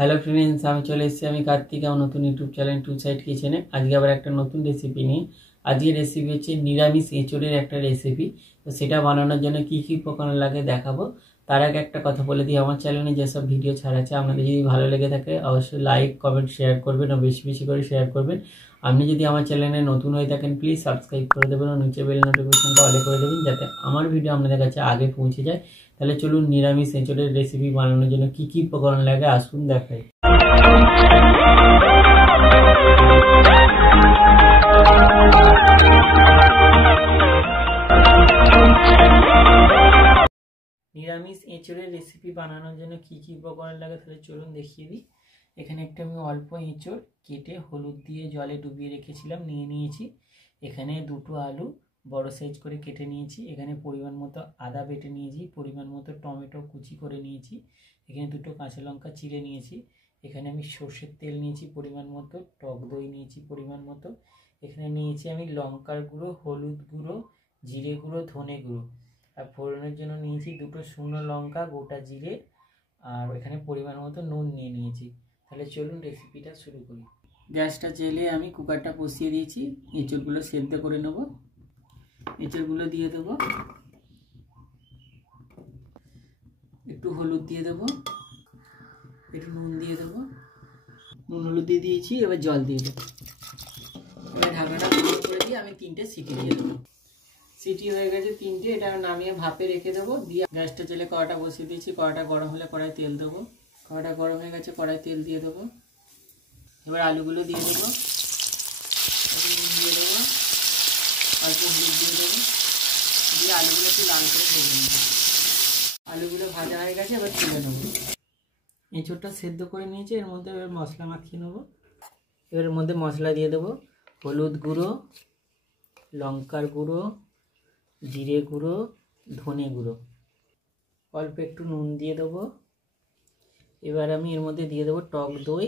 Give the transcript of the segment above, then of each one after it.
Hello friends, আমি চলে এসেছি আমি কার্তিক আমার নতুন ইউটিউব চ্যানেল টু সাইড কিচেনে। আজকে আবার একটা নতুন রেসিপি নিয়ে। আজকের রেসিপি হচ্ছে নিরামিষ এঁচোড়ের একটা রেসিপি। তো সেটা বানানোর জন্য কি কি উপকরণ লাগে দেখাবো। তার আগে একটা কথা বলে দিই, আমার চ্যানেলে যেসব ভিডিও ছাড়াচ্ছে আপনাদের যদি ভালো লেগে থাকে অবশ্যই লাইক কমেন্ট শেয়ার করবেন ও বেশি বেশি করে শেয়ার করবেন। আপনি যদি আমার চ্যানেলে নতুন হয়ে থাকেন প্লিজ সাবস্ক্রাইব করে দেবেন ও নিচে বেল নোটিফিকেশনটা অলে করে দেবেন যাতে আমার ভিডিও আপনাদের কাছে আগে পৌঁছে যায়। তাহলে চলুন নিরামিষ এঁচোড়ের রেসিপি বানানোর জন্য কি কি উপকরণ লাগে আসুন দেখাই। নিরামিষ এঁচোড়ের রেসিপি বানানোর জন্য কি কি উপকরণ লাগে তাহলে চলুন দেখিয়ে দিই। এখানে একটা আমি অল্প এঁচোড় কেটে হলুদ দিয়ে জলে ডুবিয়ে রেখেছিলাম নিয়ে নিয়েছি। এখানে দুটো আলু বড় সাইজ করে কেটে নিয়েছি। এখানে পরিমাণ মতো আদা বেটে নিয়েছি, পরিমাণ মতো টমেটো কুচি করে নিয়েছি। এখানে দুটো কাঁচা লঙ্কা চিড়ে নিয়েছি। এখানে আমি সর্ষের তেল নিয়েছি পরিমাণ মতো, টক দই নিয়েছি পরিমাণ মতো। এখানে নিয়েছি আমি লঙ্কার গুঁড়ো, হলুদ গুঁড়ো, জিরে গুঁড়ো, ধনে গুঁড়ো। আর ফোড়নের জন্য নিয়েছি দুটো শুকনো লঙ্কা, গোটা জিরে, আর এখানে পরিমাণ মতো নুন নিয়ে নিয়েছি। তাহলে চলুন রেসিপিটা শুরু করি। গ্যাসটা জ্বেলে আমি কুকারটা বসিয়ে দিয়েছি। এঁচোড়গুলো সেদ্ধ করে নেব। এঁচোড়গুলো দিয়ে দেবো, একটু হলুদ দিয়ে দেবো, একটু নুন দিয়ে দেবো, নুন হলুদ দিয়ে দিয়েছি। এবার জল দিয়ে দেবো। এবার ঢাকাটা বন্ধ করে দিয়ে আমি 3টে সিটি দিয়ে দেবো। সিটি হয়ে গেছে 3টে, এটা নামিয়ে ভাপে রেখে দেবো। দিয়ে গ্যাসটা জ্বেলে কড়াটা বসিয়ে দিয়েছি। কড়াটা গরম হলে কড়াই তেল দেবো। কড়াটা গরম হয়ে গেছে, কড়াই তেল দিয়ে দেবো। এবার আলুগুলো দিয়ে দেবো, নুন দিয়ে দেবো, অল্প হলুদ দিয়ে দেবো, দিয়ে আলুগুলো একটু লাল করে ভেজে নেবো। আলুগুলো ভাজা হয়ে গেছে, এবার তুলে নেবো। এঁচোড়টা সেদ্ধ করে নিয়েছি। এর মধ্যে এবার মশলা মাখিয়ে নেবো। এবার এর মধ্যে মশলা দিয়ে দেবো, হলুদ গুঁড়ো, লঙ্কার গুঁড়ো, জিরে গুঁড়ো, ধনে গুঁড়ো, অল্প একটু নুন দিয়ে দেবো। এবার আমি এর মধ্যে দিয়ে দেবো টক দই।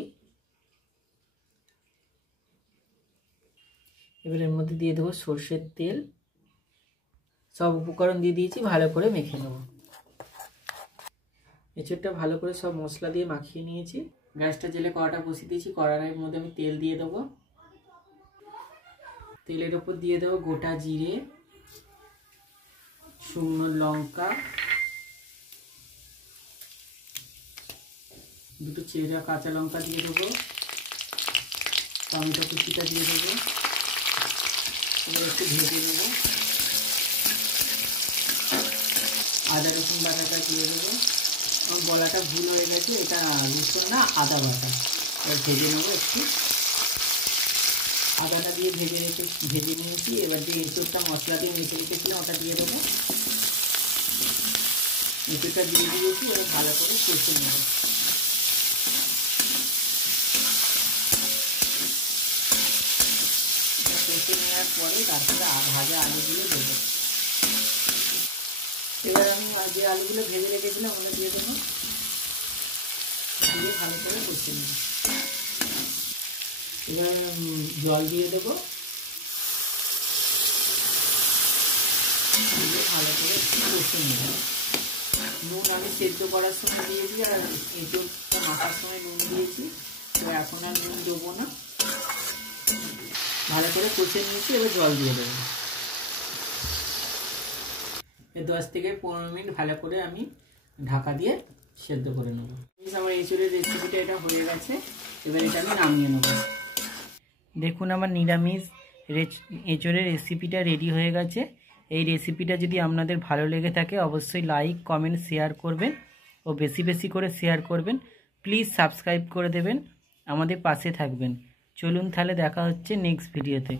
এবার এর মধ্যে দিয়ে দেবো সর্ষের তেল। সব উপকরণ দিয়ে দিয়েছি, ভালো করে মেখে নেব। এঁচোড়টা ভালো করে সব মশলা দিয়ে মাখিয়ে নিয়েছি। গ্যাসটা জ্বেলে কড়াটা বসিয়ে দিয়েছি। কড়াইয়ের মধ্যে আমি তেল দিয়ে দেবো। তেলের ওপর দিয়ে দেবো গোটা জিরে, শুকনো লঙ্কা, দুটো চেরা কাঁচা লঙ্কা দিয়ে দেবো, টমেটো কুচিটা দিয়ে দেবো। এবার একটু ভেজে নেবো। আদা রসুন বাটাটা দিয়ে দেবো। আমার বলাটা ভুল হয়ে গেছে, এটা রসুন না আদা বাটা। এবার ভেজে নেবো একটু। আদাটা দিয়ে ভেজে নিয়েছি। এবার যে এঁচোড়টা মশলা দিয়ে মেখে রেখেছিলাম ওটা দিয়ে দেবো। এঁচোড়টা দিয়ে দিয়েছি। এবার ভালো করে কষে নেব। কষে নেওয়ার পরে তারপরে ভাজা আলুগুলো দেবো। এবার আমি যে আলুগুলো ভেজে রেখেছিলাম ওগুলো দিয়ে দেবো, দিয়ে ভালো করে কষে নেব। এবার জল দিয়ে দেবো, দিয়ে ভালো করে কষে নেব। নুন আমি সেদ্ধ করার সময় দিয়েছি আর এঁচোড়টা মাখার সময় নুন দিয়েছি। তো এখন আর নুন দেবো না। ভালো করে কষে নিয়েছি। এবার জল দিয়ে দেবো। 10 থেকে 15 মিনিট ভালো করে আমি ঢাকা দিয়ে সেদ্ধ করে নেব। আমার এঁচোড়ের রেসিপিটা এটা হয়ে গেছে। এবার এটা আমি নামিয়ে নেব। দেখুন আমার নিরামিষ এঁচোড়ের রেসিপিটা রেডি হয়ে গেছে। এই রেসিপিটা যদি আপনাদের ভালো লেগে থাকে অবশ্যই লাইক কমেন্ট শেয়ার করবেন ও বেশি বেশি করে শেয়ার করবেন। প্লিজ সাবস্ক্রাইব করে দেবেন, আমাদের পাশে থাকবেন। চলুন তাহলে দেখা হচ্ছে নেক্সট ভিডিওতে।